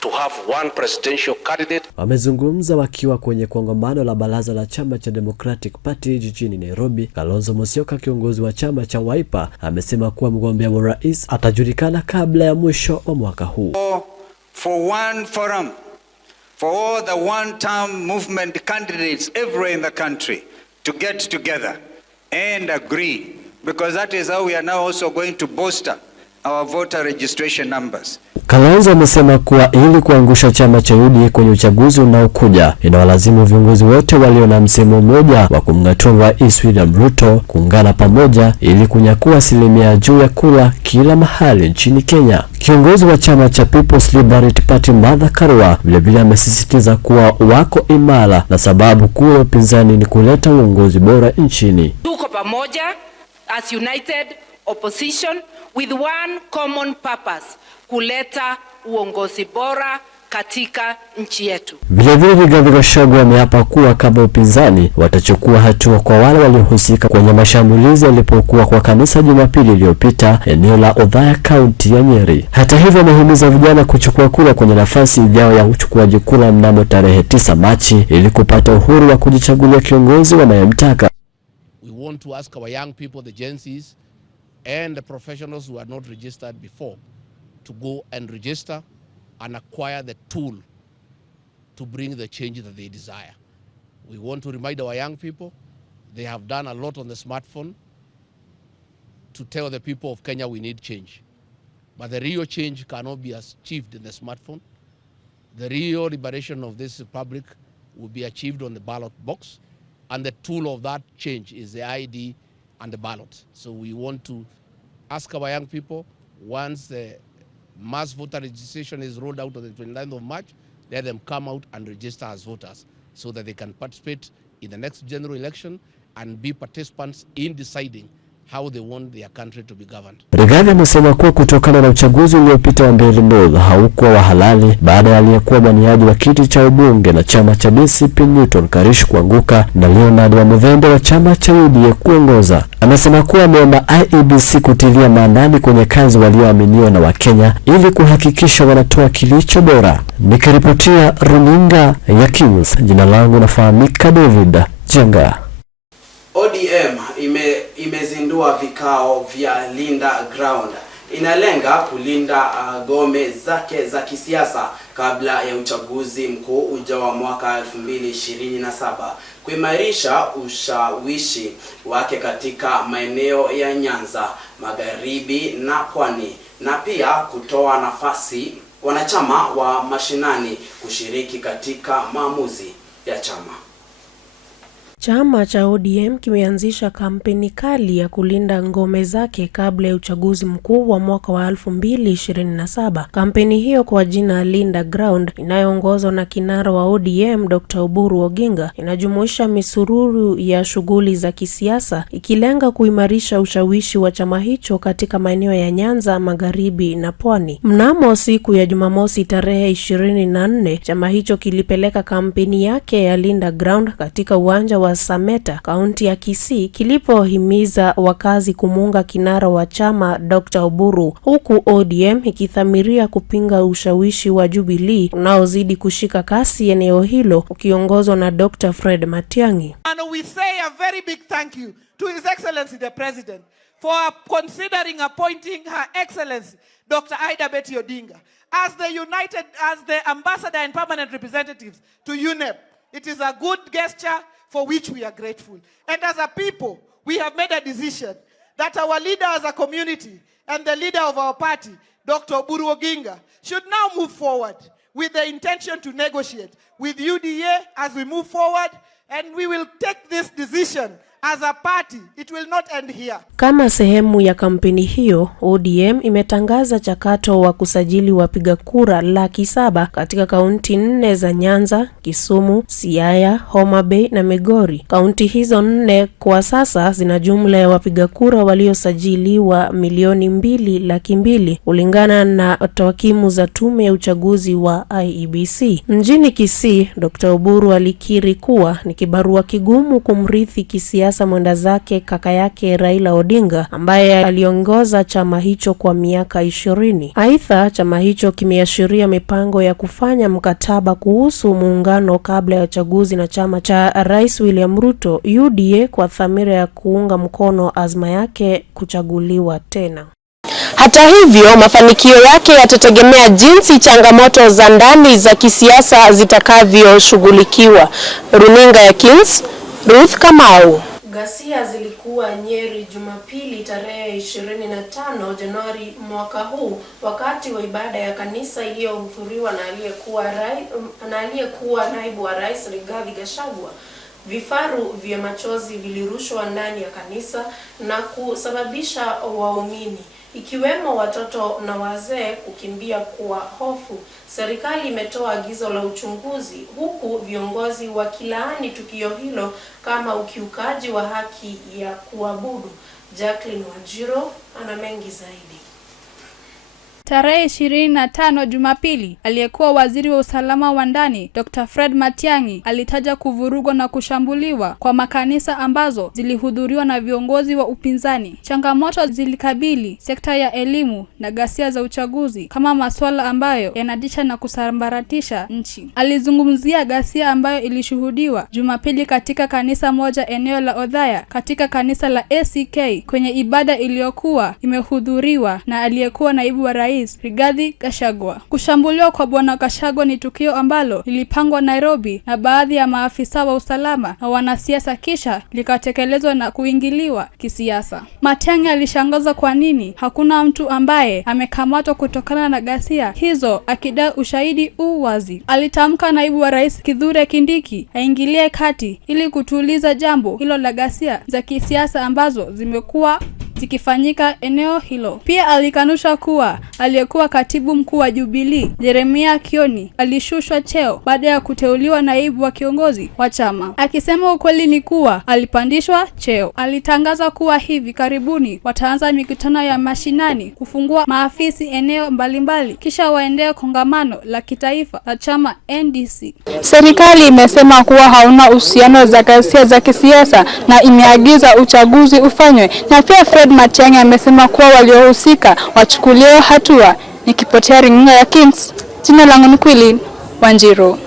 to have one presidential candidate. Wamezungumza wakiwa kwenye kongamano la baraza la chama cha Democratic Party jijini Nairobi. Kalonzo Musyoka, kiongozi wa chama cha Wiper, amesema kuwa mgombea wa urais atajulikana kabla ya mwisho wa mwaka huu. For one forum, for all the one-term movement candidates everywhere in the country to get together and agree, because that is how we are now also going to bolster our voter registration numbers. Kalonzo amesema kuwa ili kuangusha chama cha UDA kwenye uchaguzi unaokuja, inawalazimu viongozi wote walio na msemo mmoja wa kumng'atua Rais William Ruto kuungana pamoja ili kunyakua asilimia juu ya kura kila mahali nchini Kenya. Kiongozi wa chama cha People's Liberty Party Martha Karua vilevile amesisitiza kuwa wako imara na sababu kuu ya upinzani ni kuleta uongozi bora nchini. Tuko pamoja as united opposition with one common purpose, kuleta uongozi bora katika nchi yetu. Vilevile Rigathi Gachagua ameapa kuwa kama upinzani watachukua hatua kwa wale waliohusika kwenye mashambulizi yalipokuwa kwa kanisa Jumapili iliyopita eneo la Othaya, kaunti ya Nyeri. Hata hivyo, amehimiza vijana kuchukua kura kwenye nafasi ijao ya uchukuaji kura mnamo tarehe 9 Machi ili kupata uhuru wa kujichagulia kiongozi wanayemtaka. We want to ask our young people, the Gen Zs and the professionals who are not registered before, to go and register and acquire the tool to bring the change that they desire. We want to remind our young people, they have done a lot on the smartphone to tell the people of Kenya we need change. But the real change cannot be achieved in the smartphone. The real liberation of this republic will be achieved on the ballot box, and the tool of that change is the ID and the ballot. So we want to ask our young people, once the mass voter registration is rolled out on the 29th of March, let them come out and register as voters so that they can participate in the next general election and be participants in deciding how they want their country to be governed. Rigathi amesema kuwa kutokana na uchaguzi uliopita wa Mbeere North haukuwa wa halali baada ya aliyekuwa mwaniaji wa kiti cha ubunge na chama cha DCP Newton Karish kuanguka na Leonard Wamuthende wa chama cha UDA kuongoza. Amesema kuwa ameomba IEBC kutilia maanani kwenye kazi walioaminiwa na Wakenya ili kuhakikisha wanatoa kilicho bora. Nikiripotia runinga ya Kings, jina langu nafahamika David Njenga. ODM imezindua vikao vya Linda Ground. Inalenga kulinda ngome zake za kisiasa kabla ya uchaguzi mkuu ujao wa mwaka 2027, kuimarisha ushawishi wake katika maeneo ya Nyanza, Magharibi na Pwani, na pia kutoa nafasi wanachama wa mashinani kushiriki katika maamuzi ya chama. Chama cha ODM kimeanzisha kampeni kali ya kulinda ngome zake kabla ya uchaguzi mkuu wa mwaka wa 2027. Kampeni hiyo kwa jina Linda Ground, inayoongozwa na kinara wa ODM Dr. Oburu Oginga, inajumuisha misururu ya shughuli za kisiasa ikilenga kuimarisha ushawishi wa chama hicho katika maeneo ya Nyanza, Magharibi na Pwani. Mnamo siku ya Jumamosi tarehe 24, chama hicho kilipeleka kampeni yake ya Linda Ground katika uwanja wa Sameta, kaunti ya Kisii, kilipohimiza wakazi kumuunga kinara wa chama Dr. Oburu, huku ODM ikithamiria kupinga ushawishi wa Jubilee unaozidi kushika kasi eneo hilo ukiongozwa na Dr. Fred Matiang'i. And we say a very big thank you to His Excellency the President for considering appointing Her Excellency Dr. Aida Betty Odinga as the ambassador and permanent representatives to UNEP. It is a good gesture for which we are grateful. And as a people, we have made a decision that our leader as a community and the leader of our party, Dr. Oburu Oginga, should now move forward with the intention to negotiate with UDA as we move forward, and we will take this decision as a party. It will not end here. Kama sehemu ya kampeni hiyo, ODM imetangaza chakato wa kusajili wapiga kura 700,000 katika kaunti 4 za Nyanza, Kisumu, Siaya, Homa Bay na Migori. Kaunti hizo 4 kwa sasa zina jumla ya wapiga kura waliosajiliwa 2,200,000 kulingana na takwimu za tume ya uchaguzi wa IEBC. Mjini Kisii, Dr. Oburu alikiri kuwa ni kibarua kigumu kumrithi kisiasa mwenda zake kaka yake Raila Odinga ambaye aliongoza chama hicho kwa miaka 20. Aidha, chama hicho kimeashiria mipango ya kufanya mkataba kuhusu muungano kabla ya uchaguzi na chama cha Rais William Ruto UDA kwa dhamira ya kuunga mkono azma yake kuchaguliwa tena. Hata hivyo, mafanikio yake yatategemea jinsi changamoto za ndani za kisiasa zitakavyoshughulikiwa. Runinga ya Kings, Ruth Kamau. Ghasia zilikuwa Nyeri Jumapili tarehe 25 Januari mwaka huu wakati wa ibada ya kanisa iliyohudhuriwa na aliyekuwa naibu wa rais Rigathi Gachagua. Vifaru vya machozi vilirushwa ndani ya kanisa na kusababisha waumini ikiwemo watoto na wazee kukimbia kwa hofu. Serikali imetoa agizo la uchunguzi huku viongozi wakilaani tukio hilo kama ukiukaji wa haki ya kuabudu. Jacqueline Wanjiro ana mengi zaidi. Tarehe 25 Jumapili, aliyekuwa waziri wa usalama wa ndani Dr. Fred Matiang'i alitaja kuvurugwa na kushambuliwa kwa makanisa ambazo zilihudhuriwa na viongozi wa upinzani. Changamoto zilikabili sekta ya elimu na ghasia za uchaguzi kama masuala ambayo yanadisha na kusambaratisha nchi. Alizungumzia ghasia ambayo ilishuhudiwa Jumapili katika kanisa moja eneo la Othaya katika kanisa la ACK kwenye ibada iliyokuwa imehudhuriwa na aliyekuwa naibu wa rais Rigathi Gachagua. Kushambuliwa kwa bwana Gachagua ni tukio ambalo lilipangwa Nairobi na baadhi ya maafisa wa usalama na wanasiasa kisha likatekelezwa na kuingiliwa kisiasa. Matiang'i alishangaza kwa nini hakuna mtu ambaye amekamatwa kutokana na ghasia hizo, akidai ushahidi wazi. Alitamka naibu wa rais Kithure Kindiki aingilie kati ili kutuliza jambo hilo la ghasia za kisiasa ambazo zimekuwa zikifanyika eneo hilo. Pia alikanusha kuwa aliyekuwa katibu mkuu wa Jubilee Jeremiah Kioni alishushwa cheo baada ya kuteuliwa naibu wa kiongozi wa chama. Akisema ukweli ni kuwa alipandishwa cheo. Alitangaza kuwa hivi karibuni wataanza mikutano ya mashinani kufungua maafisi eneo mbalimbali kisha waendee kongamano la kitaifa la chama NDC. Serikali imesema kuwa hauna uhusiano za ghasia za kisiasa na imeagiza uchaguzi ufanywe. Na pia Fred Matiang'i amesema kuwa waliohusika wachukuliwe hatua. Nikipotea Runinga ya Kings, jina langu ni Queen Wanjiro.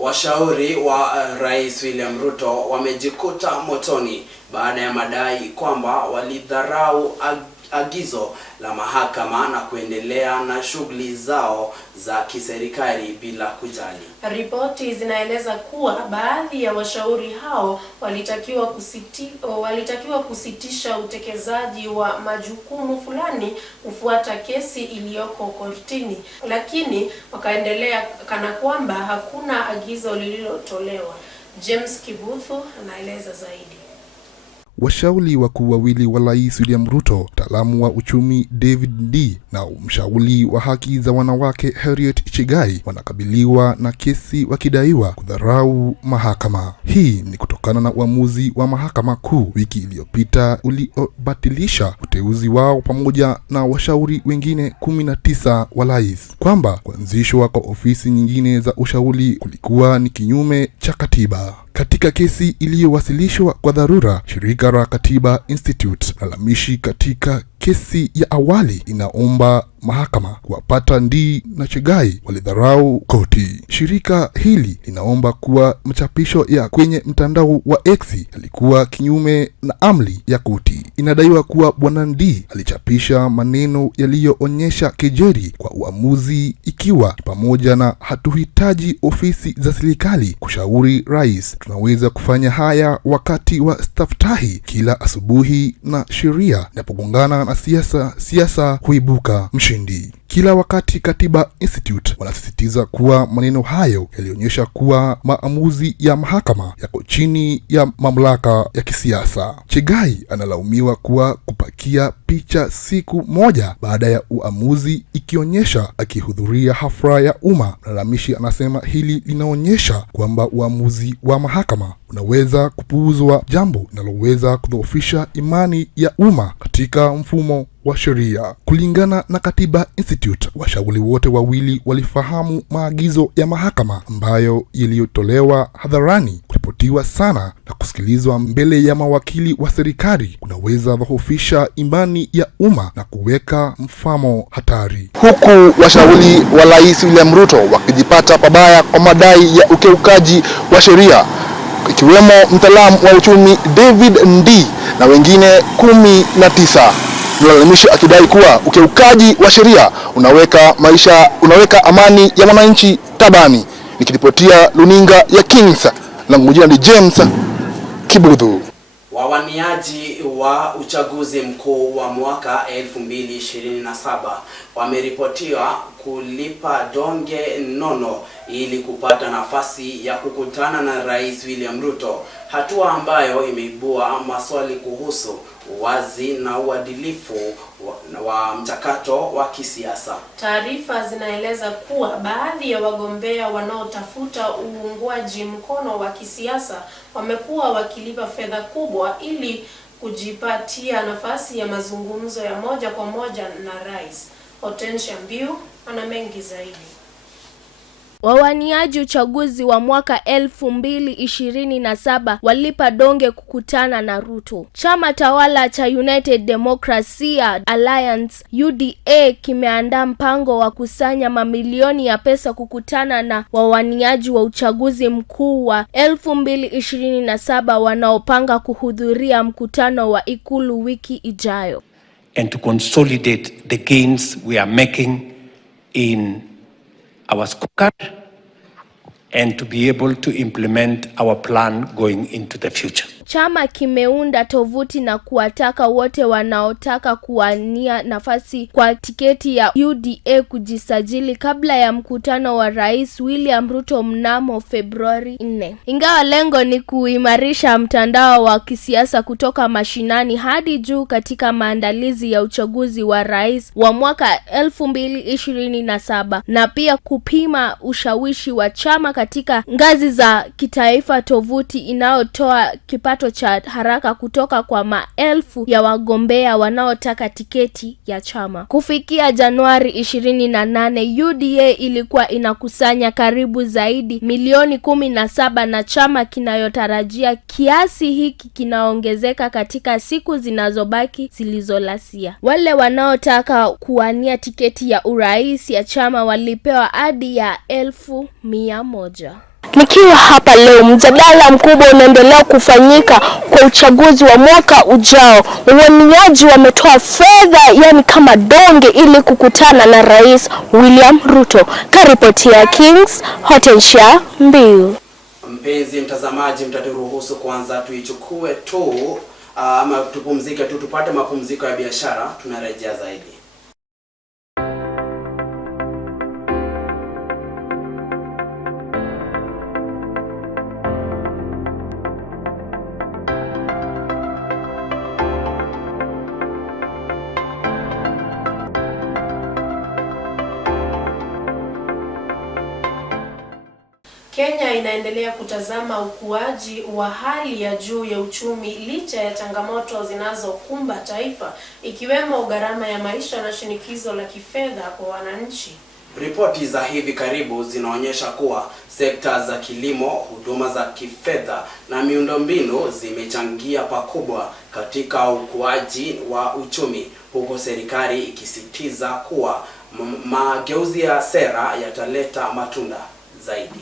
Washauri wa Rais William Ruto wamejikuta motoni baada ya madai kwamba walidharau agizo la mahakama na kuendelea na shughuli zao za kiserikali bila kujali. Ripoti zinaeleza kuwa baadhi ya washauri hao walitakiwa kusitisha utekelezaji wa majukumu fulani kufuata kesi iliyoko kortini, lakini wakaendelea kana kwamba hakuna agizo lililotolewa. James Kibuthu anaeleza zaidi. Washauri wakuu wawili wa Rais William Ruto, mtaalamu wa uchumi David D na mshauri wa haki za wanawake Harriet Chigai wanakabiliwa na kesi wakidaiwa kudharau mahakama. Hii ni kutokana na uamuzi wa mahakama kuu wiki iliyopita uliobatilisha uteuzi wao pamoja na washauri wengine 19 wa rais, kwamba kuanzishwa kwa ofisi nyingine za ushauri kulikuwa ni kinyume cha katiba. Katika kesi iliyowasilishwa kwa dharura, shirika la Katiba Institute lalamishi katika kesi ya awali inaomba mahakama kuwapata Ndii na Chegai walidharau koti. Shirika hili linaomba kuwa machapisho ya kwenye mtandao wa X yalikuwa kinyume na amri ya koti. Inadaiwa kuwa Bwana Ndii alichapisha maneno yaliyoonyesha kejeli kwa uamuzi, ikiwa pamoja na hatuhitaji ofisi za serikali kushauri rais. Tunaweza kufanya haya wakati wa staftahi kila asubuhi, na sheria inapogongana na siasa huibuka mshindi. Kila wakati Katiba Institute wanasisitiza kuwa maneno hayo yalionyesha kuwa maamuzi ya mahakama yako chini ya mamlaka ya kisiasa. Chegai analaumiwa kuwa kupakia picha siku moja baada ya uamuzi ikionyesha akihudhuria hafla ya umma. Mlalamishi anasema hili linaonyesha kwamba uamuzi wa mahakama unaweza kupuuzwa, jambo linaloweza kudhoofisha imani ya umma katika mfumo wa sheria. Kulingana na Katiba Institute, washauri wote wawili walifahamu maagizo ya mahakama ambayo yaliyotolewa hadharani. Kuripotiwa sana na kusikilizwa mbele ya mawakili wa serikali kunaweza dhofisha imani ya umma na kuweka mfamo hatari. Huku washauri wa Rais William Ruto wakijipata pabaya kwa madai ya ukiukaji wa sheria, ikiwemo mtaalamu wa uchumi David Ndii na wengine 19. Mlalamishi akidai kuwa ukiukaji wa sheria unaweka amani ya wananchi tabani. Nikiripotia runinga ya Kings, langu jina ni James Kibudhu. Wawaniaji wa uchaguzi mkuu wa mwaka 2027 wameripotiwa kulipa donge nono ili kupata nafasi ya kukutana na Rais William Ruto, hatua ambayo imeibua maswali kuhusu uwazi na uadilifu wa mchakato wa kisiasa. Taarifa zinaeleza kuwa baadhi ya wagombea wanaotafuta uungwaji mkono wa kisiasa wamekuwa wakilipa fedha kubwa ili kujipatia nafasi ya mazungumzo ya moja kwa moja na rais. Hortensia Mbiu ana mengi zaidi. Wawaniaji uchaguzi wa mwaka 2027 walipa donge kukutana na Ruto. Chama tawala cha United Democracy Alliance UDA kimeandaa mpango wa kusanya mamilioni ya pesa kukutana na wawaniaji wa uchaguzi mkuu wa 2027 wanaopanga kuhudhuria mkutano wa Ikulu wiki ijayo. And to consolidate the gains we are making in our scorecard and to be able to implement our plan going into the future. Chama kimeunda tovuti na kuwataka wote wanaotaka kuwania nafasi kwa tiketi ya UDA kujisajili kabla ya mkutano wa Rais William Ruto mnamo Februari 4. Ingawa lengo ni kuimarisha mtandao wa kisiasa kutoka mashinani hadi juu katika maandalizi ya uchaguzi wa rais wa mwaka 2027 na pia kupima ushawishi wa chama katika ngazi za kitaifa, tovuti inayotoa kipato cha haraka kutoka kwa maelfu ya wagombea wanaotaka tiketi ya chama. Kufikia Januari 28, UDA ilikuwa inakusanya karibu zaidi milioni 17 na chama kinayotarajia kiasi hiki kinaongezeka katika siku zinazobaki zilizolasia. Wale wanaotaka kuwania tiketi ya urais ya chama walipewa hadi ya 1,100. Nikiwa hapa leo, mjadala mkubwa unaendelea kufanyika kwa uchaguzi wa mwaka ujao. Wawaniaji wametoa fedha yani kama donge ili kukutana na Rais William Ruto. Karipotia Kings, Hortensia Mbiu. Mpenzi mtazamaji, mtaturuhusu kwanza tuichukue tu ama tupumzike tu, tupate mapumziko ya biashara, tunarejea zaidi. Kenya inaendelea kutazama ukuaji wa hali ya juu ya uchumi licha ya changamoto zinazokumba taifa, ikiwemo gharama ya maisha na shinikizo la kifedha kwa wananchi. Ripoti za hivi karibu zinaonyesha kuwa sekta za kilimo, huduma za kifedha na miundombinu zimechangia pakubwa katika ukuaji wa uchumi, huku serikali ikisisitiza kuwa mageuzi ya sera yataleta matunda zaidi.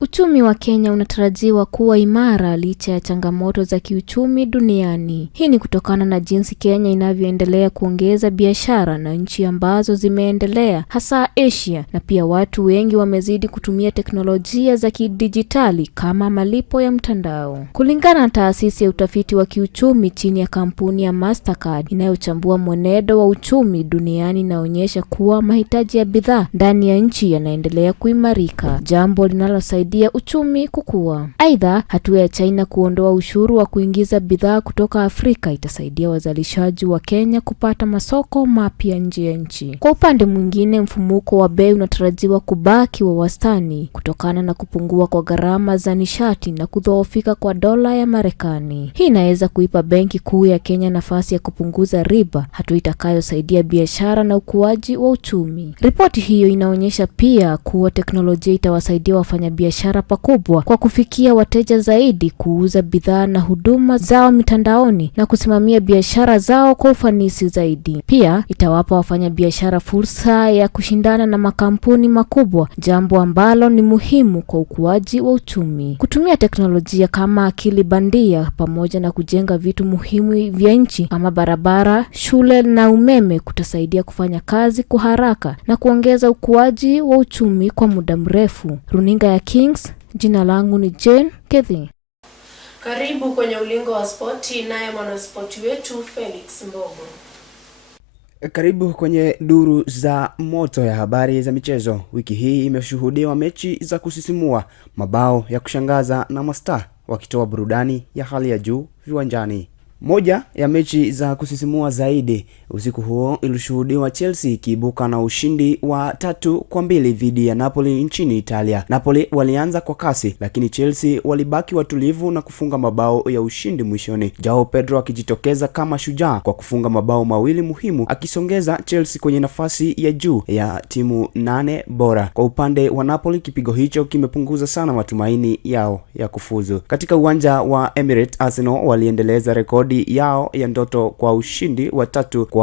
Uchumi wa Kenya unatarajiwa kuwa imara licha ya changamoto za kiuchumi duniani. Hii ni kutokana na jinsi Kenya inavyoendelea kuongeza biashara na nchi ambazo zimeendelea, hasa Asia, na pia watu wengi wamezidi kutumia teknolojia za kidijitali kama malipo ya mtandao. Kulingana na taasisi ya utafiti wa kiuchumi chini ya kampuni ya Mastercard inayochambua mwenendo wa uchumi duniani, inaonyesha kuwa mahitaji ya bidhaa ndani ya nchi yanaendelea kuimarika, jambo linalosaidia uchumi kukua. Aidha, hatua ya China kuondoa ushuru wa kuingiza bidhaa kutoka Afrika itasaidia wazalishaji wa Kenya kupata masoko mapya nje ya nchi. Kwa upande mwingine, mfumuko wa bei unatarajiwa kubaki wa wastani kutokana na kupungua kwa gharama za nishati na kudhoofika kwa dola ya Marekani. Hii inaweza kuipa Benki Kuu ya Kenya nafasi ya kupunguza riba, hatua itakayosaidia biashara na ukuaji wa uchumi. Ripoti hiyo inaonyesha pia kuwa teknolojia itawasaidia wafanyabiashara pakubwa kwa kufikia wateja zaidi, kuuza bidhaa na huduma zao mitandaoni na kusimamia biashara zao kwa ufanisi zaidi. Pia itawapa wafanyabiashara fursa ya kushindana na makampuni makubwa, jambo ambalo ni muhimu kwa ukuaji wa uchumi. Kutumia teknolojia kama akili bandia pamoja na kujenga vitu muhimu vya nchi kama barabara, shule na umeme kutasaidia kufanya kazi kwa haraka na kuongeza ukuaji wa uchumi kwa muda mrefu. Runinga ya Kings, jina langu ni Jane Kethi. Karibu kwenye ulingo wa spoti, naye mwanaspoti wetu Felix Mbogo. Karibu kwenye duru za moto ya habari za michezo. Wiki hii imeshuhudiwa mechi za kusisimua, mabao ya kushangaza na mastaa wakitoa burudani ya hali ya juu viwanjani. Moja ya mechi za kusisimua zaidi usiku huo ilishuhudiwa Chelsea ikiibuka na ushindi wa 3-2 dhidi ya Napoli nchini Italia. Napoli walianza kwa kasi, lakini Chelsea walibaki watulivu na kufunga mabao ya ushindi mwishoni. Joao Pedro akijitokeza kama shujaa kwa kufunga mabao mawili muhimu, akisongeza Chelsea kwenye nafasi ya juu ya timu 8 bora. Kwa upande wa Napoli, kipigo hicho kimepunguza sana matumaini yao ya kufuzu. Katika uwanja wa Emirates, Arsenal waliendeleza rekodi yao ya ndoto kwa ushindi wa 3-2.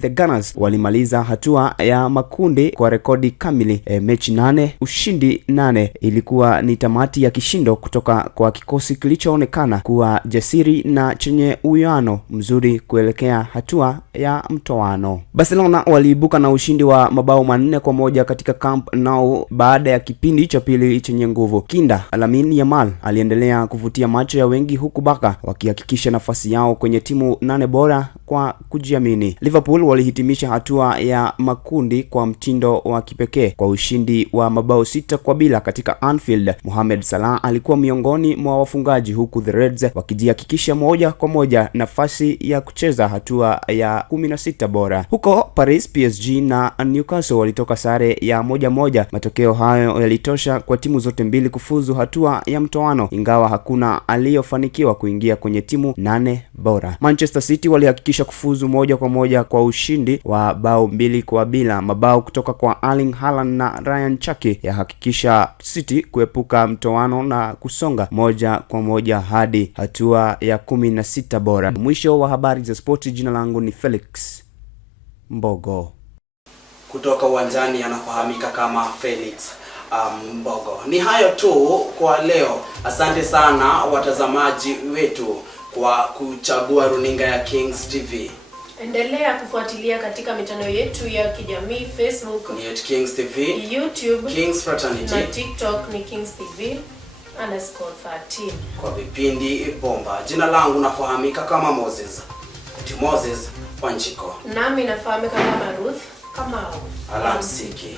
The Gunners walimaliza hatua ya makundi kwa rekodi kamili, mechi 8, ushindi 8. Ilikuwa ni tamati ya kishindo kutoka kwa kikosi kilichoonekana kuwa jasiri na chenye uwiano mzuri kuelekea hatua ya mtoano. Barcelona waliibuka na ushindi wa mabao 4-1 katika Camp Nou baada ya kipindi cha pili chenye nguvu. Kinda Lamine Yamal aliendelea kuvutia macho ya wengi, huku Barca wakihakikisha nafasi yao kwenye timu 8 bora kwa kujiamini. Liverpool walihitimisha hatua ya makundi kwa mtindo wa kipekee kwa ushindi wa mabao 6-0 katika Anfield. Mohamed Salah alikuwa miongoni mwa wafungaji, huku the Reds wakijihakikisha moja kwa moja nafasi ya kucheza hatua ya 16 bora. Huko Paris, PSG na Newcastle walitoka sare ya 1-1. Matokeo hayo yalitosha kwa timu zote mbili kufuzu hatua ya mtoano, ingawa hakuna aliyofanikiwa kuingia kwenye timu 8 bora. Manchester City walihakikisha kufuzu moja kwa moja kwa ushindi wa bao 2-0. Mabao kutoka kwa Erling Haaland na Ryan Cherki yahakikisha City kuepuka mtoano na kusonga moja kwa moja hadi hatua ya 16 bora. Mwisho wa habari za spoti. Jina langu ni Felix Mbogo. Kutoka uwanjani anafahamika kama Felix Mbogo. Ni hayo tu kwa leo. Asante sana watazamaji wetu kwa kuchagua runinga ya Kings TV. Endelea kufuatilia katika mitandao yetu ya kijamii, Facebook ni @Kings TV, YouTube Kings Fraternity, na TikTok ni Kings TV _13 kwa vipindi bomba. Jina langu nafahamika kama Moses Wanjiko. Nami nafahamika kama Ruth Kamau. Alamsiki.